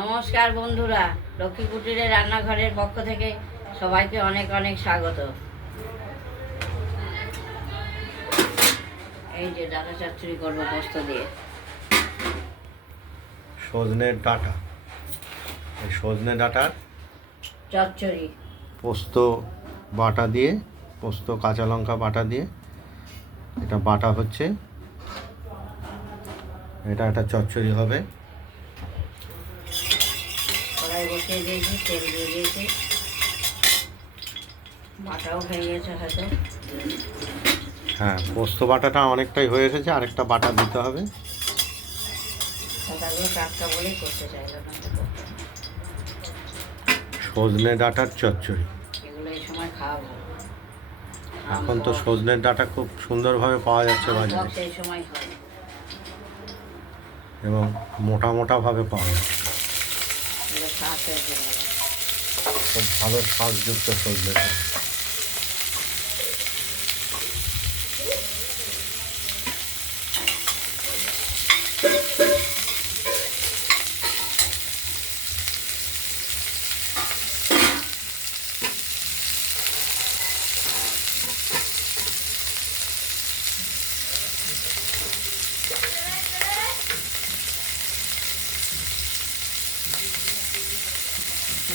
নমস্কার বন্ধুরা, লক্ষ্মী কুটিরের রান্নাঘরের পক্ষ থেকে সবাইকে অনেক অনেক স্বাগত। এই যে ডাটা চচ্চড়ি করবো পোস্ত দিয়ে। সজনের ডাঁটা, এই সজনে ডাঁটার চচ্চড়ি পোস্ত বাটা দিয়ে, পোস্ত কাঁচা লঙ্কা বাটা দিয়ে এটা বাটা হচ্ছে। এটা একটা চচ্চড়ি হবে। কড়াই বসিয়ে দিয়েছি, তেল দিয়ে দিয়েছি, বাটাও হয়ে গেছে হয়তো। হ্যাঁ, পোস্ত বাটাটা অনেকটাই হয়ে এসেছে, আরেকটা বাটা দিতে হবে। টাটকা বলেই করতে চাইলাম না। সজনে ডাঁটার চচ্চড়ি এগুলো এই সময় খাওয়া ভালো। এখন তো সজনের ডাঁটা খুব সুন্দরভাবে পাওয়া যাচ্ছে বাজারে, সেই সময় হয় এবং মোটা মোটাভাবে পাওয়া যাচ্ছে। খুব ভালো শ্বাসযুক্ত সজনে ডাঁটা।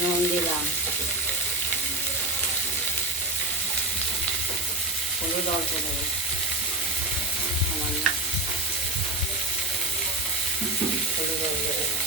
নুন দিলাম, হলুদ অল্প দেবো সামান্য, হলুদ অল্প দেবো,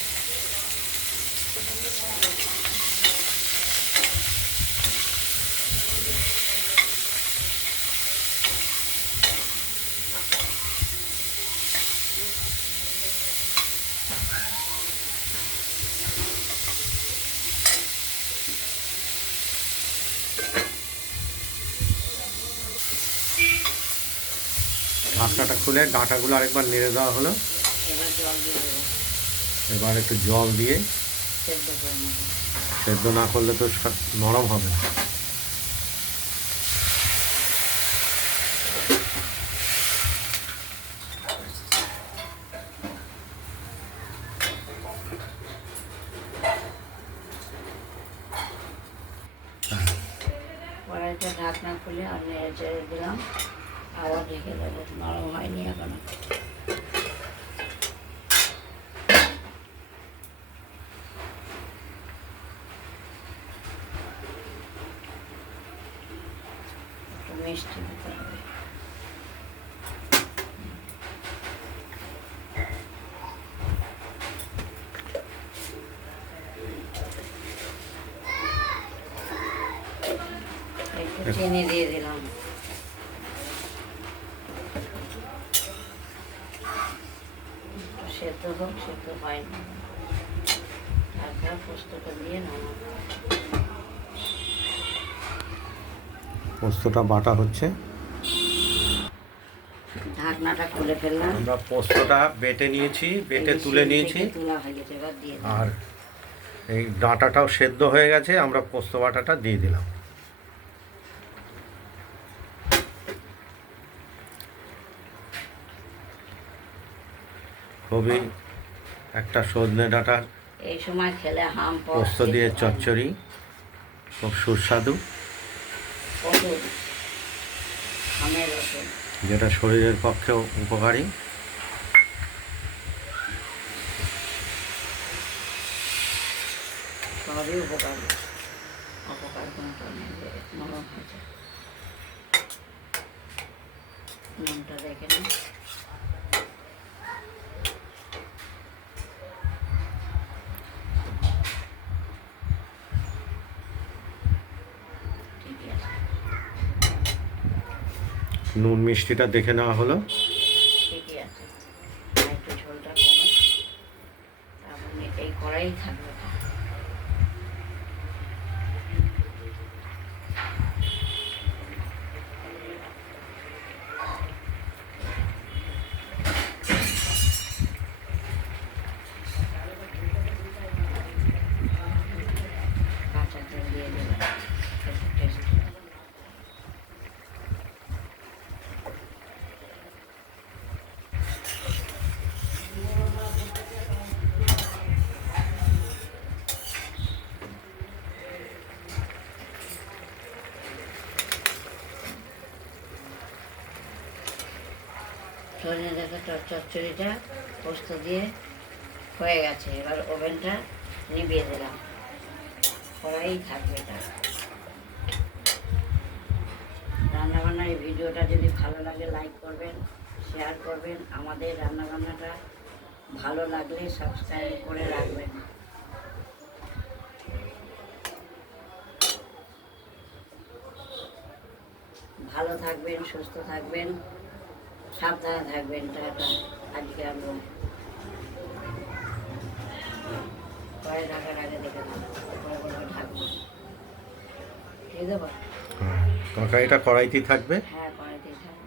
ঢাকনাটা খুলে ডাঁটাগুলো আরেকবার নেড়ে দেওয়া হলো। এবার জল দিয়ে দেবো। এবার একটু জল দিয়ে সেদ্ধ করে নেবো। সেদ্ধ না করলে তো নরম হবে না। কড়াইটা ঢাকনা খুলে আমি নেড়ে চেড়ে দিলাম, আবার ঢেকে দেবো। নরম হয়নি এখনো। একটু মিষ্টি দিতে হবে। একটু চিনি দিয়ে দিলাম। সেদ্ধ হোক, সেদ্ধ হয়নি, তারপর পোস্তটা দিয়ে নামাবো। পোস্তটা বাটা হচ্ছে। ঢাকনাটা খুলে ফেললাম। আমরা পোস্তটা বেটে নিয়েছি, বেটে তুলে নিয়েছি, তোলা হয়ে গেছে। এবার দিয়ে আর এই ডাঁটাটাও সেদ্ধ হয়ে গেছে। আমরা পোস্ত বাটাটা দিয়ে দিলাম। খুবই একটা সজনে ডাঁটার এই সময় খেলে হাম পোস্ত দিয়ে চচ্চড়ি খুব সুস্বাদু, যেটা শরীরের পক্ষেও উপকারী। সবই উপকারী, অপকার কোনোটা নেই, নরম হয়েছে। নুনটা দেখে নিন। নুন মিষ্টিটা দেখে নেওয়া হলো। ঠিকই আছে। একটু ঝোলটা কমে, তারপরে এই কড়াই থাকবে। কাঁচা তেল দিয়ে দেবে, টেস্ট। ধনে দেখা চচ্চড়িটা পোস্ত দিয়ে হয়ে গেছে। এবার ওভেনটা নিভিয়ে দিলাম, কড়াই থাকবে এটা। রান্নাবান্নার এই ভিডিওটা যদি ভালো লাগে লাইক করবেন, শেয়ার করবেন। আমাদের রান্নাবান্নাটা ভালো লাগলে সাবস্ক্রাইব করে রাখবেন। ভালো থাকবেন, সুস্থ থাকবেন, সাবধানে থাকবেন। টাটা। আজকে আমি কড়াই ঢাকার আগে দেখে দেবো, ঢাকবো দিয়ে দেবো। তরকারিটা কড়াইতেই থাকবে। হ্যাঁ, কড়াইতেই থাকবে।